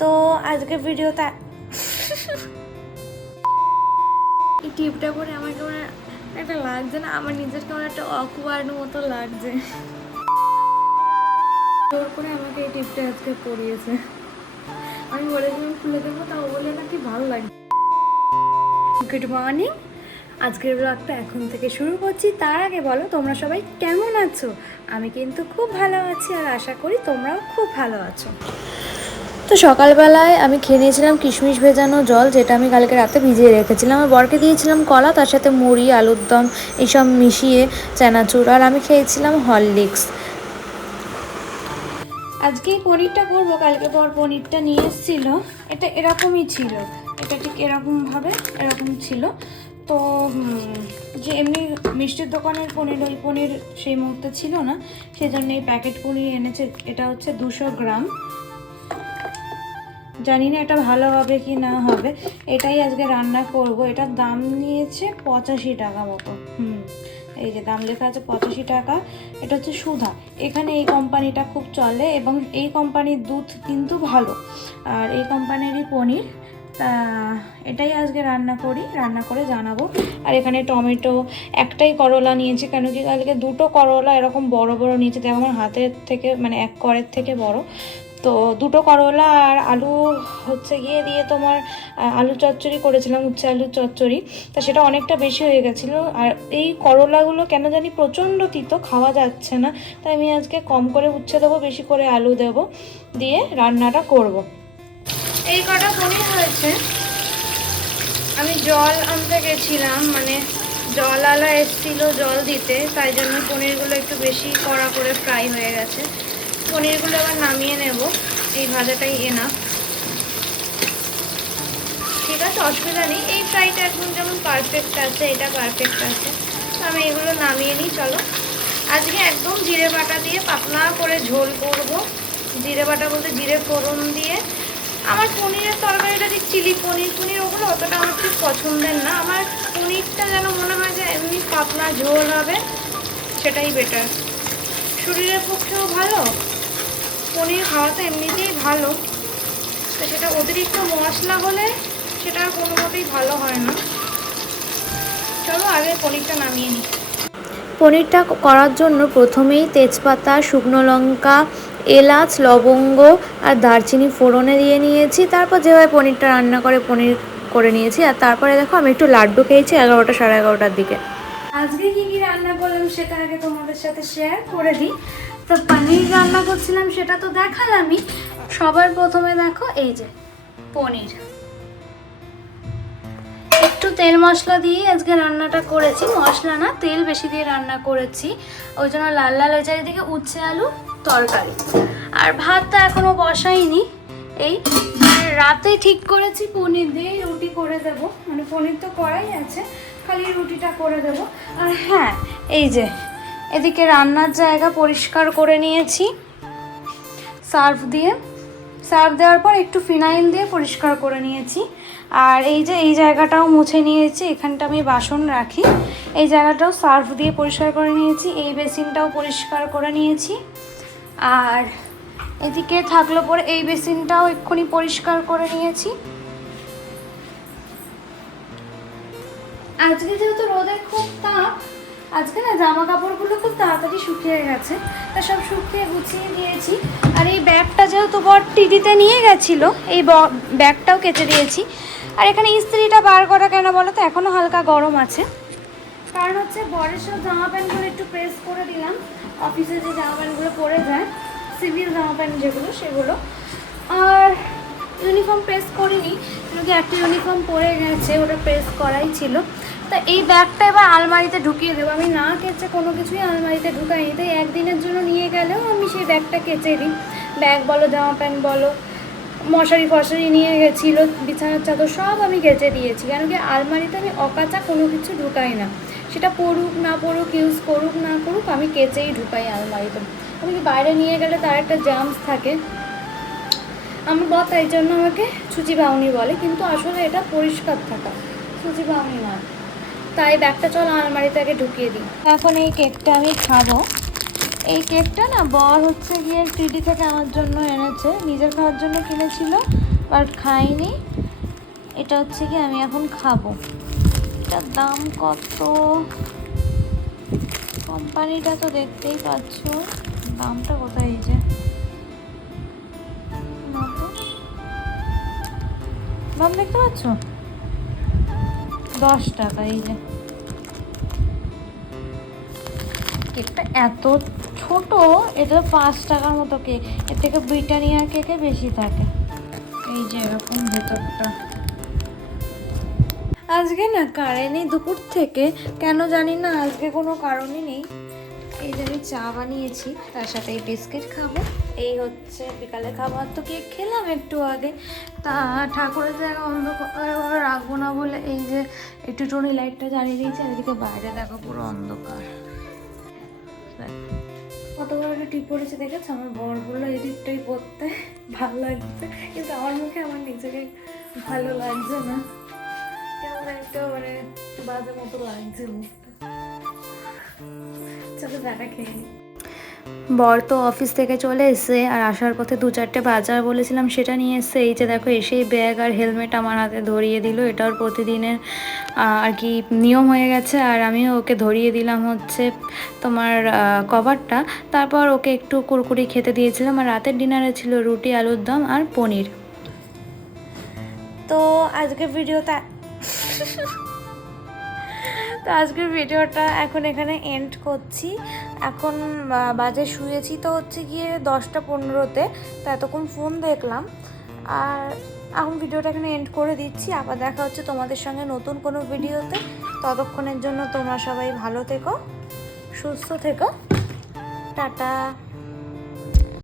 তো আজকে ভিডিওটা এই টিপটা পরে আমার কেমন একটা লাগছে না, আমার নিজের কেমন একটা অকওয়ার্ড মতো লাগছে। জোর করে আমাকে এই টিপটা আজকে পরিয়েছে। আমি বলেছিলাম খুলে দেবো, তাও বলে নাকি ভালো লাগে। গুড মর্নিং, আজকের ব্লগটা এখন থেকে শুরু করছি। তার আগে বলো তোমরা সবাই কেমন আছো? আমি কিন্তু খুব ভালো আছি, আর আশা করি তোমরাও খুব ভালো আছো। তো সকালবেলায় আমি খেয়ে নিয়েছিলাম কিশমিশ ভেজানো জল, যেটা আমি কালকে রাতে ভিজিয়ে রেখেছিলাম। আমার বরকে দিয়েছিলাম কলা, তার সাথে মুড়ি, আলুর দম এইসব মিশিয়ে চানাচুর, আর আমি খেয়েছিলাম হরলিক্স। আজকে এই পনিরটা করবো। কালকে বর পনিরটা নিয়ে এসেছিল, এটা এরকমই ছিল, এটা ঠিক এরকমভাবে এরকম ছিল। তো যে এমনি মিষ্টির দোকানের পনির, ওই পনির সেই মুহূর্তে ছিল না, সেই জন্য এই প্যাকেট পনির এনেছে। এটা হচ্ছে 200 গ্রাম। জানি না এটা ভালো হবে কি না হবে, এটাই আজকে রান্না করব। এটার দাম নিয়েছে 85 টাকা মতো। এই যে দাম লেখা আছে 85 টাকা। এটা হচ্ছে সুধা, এখানে এই কোম্পানিটা খুব চলে এবং এই কোম্পানির দুধ কিন্তু ভালো, আর এই কোম্পানিরই পনির। এটাই আজকে রান্না করি, রান্না করে জানাবো। আর এখানে টমেটো, একটাই করলা নিয়েছি, কেন কি কালকে দুটো করলা এরকম বড় বড় নিয়েছি, দেখো আমার হাতের থেকে মানে এক করের থেকে বড়। তো দুটো করলা আর আলু হচ্ছে গিয়ে দিয়ে তোমার আলু চচ্চড়ি করেছিলাম, উচ্ছে আলুর চচ্চড়ি। তা সেটা অনেকটা বেশি হয়ে গেছিলো, আর এই করলাগুলো কেন জানি প্রচণ্ড তিতো, খাওয়া যাচ্ছে না। তাই আমি আজকে কম করে উচ্ছে দেবো, বেশি করে আলু দেবো, দিয়ে রান্নাটা করব। এই কটা পনির হয়েছে। আমি জল আনতে গেছিলাম, মানে জলওয়ালা এসেছিলো জল দিতে, তাই জন্য পনিরগুলো একটু বেশি কড়া করে ফ্রাই হয়ে গেছে। পনিরগুলো আবার নামিয়ে নেব, এই ভাজাটাই এনাফ। ঠিক আছে, অসুবিধা নেই। এই ফ্রাইটা একদম যেমন পারফেক্ট আছে, এটা পারফেক্ট আছে। তো আমি এগুলো নামিয়ে নিই। চলো, আজকে একদম জিরে বাটা দিয়ে পাতলা করে ঝোল করব। জিরে বাটা বলতে জিরে ফোড়ন দিয়ে। আমার পনিরের তরকারিটা ঠিক চিলি পনির পনির ওগুলো অতটা আমার ঠিক পছন্দের না। আমার পনিরটা যেন মনে হয় যে এমনি পাতলা ঝোল হবে, সেটাই বেটার। শরীরের পক্ষেও ভালো, পনির খাওয়া তো এমনিতেই ভালো, তো সেটা অতিরিক্ত মশলা হলে সেটা আর কোনো মতেই ভালো হয় না। চলো আগে পনিরটা নামিয়ে নিই। পনিরটা করার জন্য প্রথমেই তেজপাতা, শুকনো লঙ্কা, এলাচ, লবঙ্গ আর দারচিনি ফোড়নে দিয়ে নিয়েছি। তারপর যেভাবে পনিরটা রান্না করে পনির করে নিয়েছি। আর তারপরে দেখো আমি একটু লাড্ডু খেয়েছি 11টা সাড়ে 11টার দিকে। আজকে কি কি রান্না করলাম সেটা আগে তোমাদের সাথে শেয়ার করে দিই। তো পনির রান্না করছিলাম সেটা তো দেখালামই। সবার প্রথমে দেখো এই যে পনির, একটু তেল মশলা দিয়ে আজকে রান্নাটা করেছি, মশলা না তেল বেশি দিয়ে রান্না করেছি, ওই জন্য লাল লাল হয়ে যায়। এদিকে উচ্ছে আলু তরকারি, আর ভাতটা এখনো বসাইনি। এই রাতে ঠিক করেছি পনির দিয়ে রুটি করে দেব, মানে পনির তো করাই আছে, খালি রুটিটা করে দেব। আর হ্যাঁ, এই যে এদিকে রান্নার জায়গা পরিষ্কার করে নিয়েছি সার্ফ দিয়ে। সার্ফ দেওয়ার পর একটু ফিনাইল দিয়ে পরিষ্কার করে নিয়েছি। আর এই যে এই জায়গাটাও মুছে নিয়েছি, এখানটা আমি বাসন রাখি, এই জায়গাটাও সার্ফ দিয়ে পরিষ্কার করে নিয়েছি। এই বেসিনটাও পরিষ্কার করে নিয়েছি। আর এদিকে থাকলো পরে এই বেসিনটাও এক্ষুনি পরিষ্কার করে নিয়েছি। আজকে যেহেতু রোদের খুব তাপ, আজকে না জামা কাপড়গুলো খুব তাড়াতাড়ি শুকিয়ে গেছে, তা সব শুকিয়ে গুছিয়ে দিয়েছি। আর এই ব্যাগটা যেহেতু বর টিটিতে নিয়ে গেছিলো, এই ব্যাগটাও কেচে দিয়েছি। আর এখানে ইস্ত্রিটা বার করা কেন বলো তো, এখনও হালকা গরম আছে, কারণ হচ্ছে বরের সব জামা প্যান্টগুলো একটু প্রেস করে দিলাম। অফিসে যে জামা প্যান্টগুলো পরে যায়, সিভিল জামা প্যান্ট যেগুলো সেগুলো। আর ইউনিফর্ম প্রেস করিনি, কিন্তু একটা ইউনিফর্ম পরে গেছে, ওটা প্রেস করাই ছিল। তা এই ব্যাগটা এবার আলমারিতে ঢুকিয়ে দেবো। আমি না কেচে কোনো কিছুই আলমারিতে ঢুকাইনি, তাই একদিনের জন্য নিয়ে গেলেও আমি সেই ব্যাগটা কেচে দিই। ব্যাগ বলো, জামা প্যান্ট বলো, মশারি ফশারি নিয়ে গেছিলো, বিছানার চাদর সব আমি কেচে দিয়েছি। কেন কি আলমারিতে আমি অকাচা কোনো কিছু ঢুকাই না, সেটা পড়ুক না পড়ুক, ইউজ করুক না করুক, আমি কেচেই ঢুকাই আলমারিতে। আমি কি বাইরে নিয়ে গেলে তার একটা জার্মস থাকে। আমার বর তাই জন্য আমাকে ছুচি বাউনি বলে, কিন্তু আসলে এটা পরিষ্কার থাকা, ছুচি বাউনি নয়। তাই ব্যাগটা চলো আলমারিতে আগে ঢুকিয়ে দিই। এখন এই কেকটা আমি খাবো। এই কেকটা না বর হচ্ছে গিয়ে টিডি থেকে আমার জন্য এনেছে, নিজের খাওয়ার জন্য কিনেছিল বাট খাইনি। এটা হচ্ছে কি আমি এখন খাবো। এটার দাম কত, কোম্পানিটা তো দেখতেই পাচ্ছ, দামটা কোথায়, এই যে দাম দেখতে পাচ্ছ, 10 টাকা। এই যে কেকটা এত ছোট, এটা 5 টাকার মতো কেক, এর থেকে ব্রিটানিয়া কেকে বেশি থাকে। এই যে এরকম ভেতরটা। আজকে না কারেন্টই দুপুর থেকে, কেন জানি না, আজকে কোনো কারণই নেই। এই যে আমি চা বানিয়েছি, তার সাথে এই বিস্কিট খাবো, এই হচ্ছে বিকালে খাবার। তো কেক খেলাম একটু আগে, তা ঠাকুরের জায়গা অন্ধকার রাখবো না বলে এই যে একটু টনি লাইটটা জ্বালিয়ে দিয়েছি। এদিকে বাইরে দেখো পুরো অন্ধকার, কত বড় একটা টিপ পড়েছে দেখেছো। আমার বর বললো এই টিপটাই পরতে ভালো লাগছে, কিন্তু আমার মুখে আমার নিজেকে ভালো লাগছে না, কেমন একটা মানে বাজে মতো লাগছে মুখটা। চলো চাটা খেয়ে নিই। বর তো অফিস থেকে চলে এসছে, আর আসার পথে 2-4টে বাজার বলেছিলাম সেটা নিয়ে এসছে। এই যে দেখো এসেই ব্যাগ আর হেলমেট আমার হাতে ধরিয়ে দিল, এটাও প্রতিদিনের আর কি নিয়ম হয়ে গেছে। আর আমিও ওকে ধরিয়ে দিলাম হচ্ছে তোমার কভারটা। তারপর ওকে একটু কুরকুরি খেতে দিয়েছিলাম। আর রাতের ডিনারে ছিল রুটি, আলুর দম আর পনির। তো আজকের ভিডিওটা এখন এখানে এন্ড করছি। এখন বাজে শুয়েছি তো হচ্ছে গিয়ে 10টা 15-তে, তো এতক্ষণ ফোন দেখলাম। আর এখন ভিডিওটা এখানে এন্ড করে দিচ্ছি। আবার দেখা হচ্ছে তোমাদের সঙ্গে নতুন কোনো ভিডিওতে। ততক্ষণের জন্য তোমরা সবাই ভালো থেকো, সুস্থ থেকো, টাটা।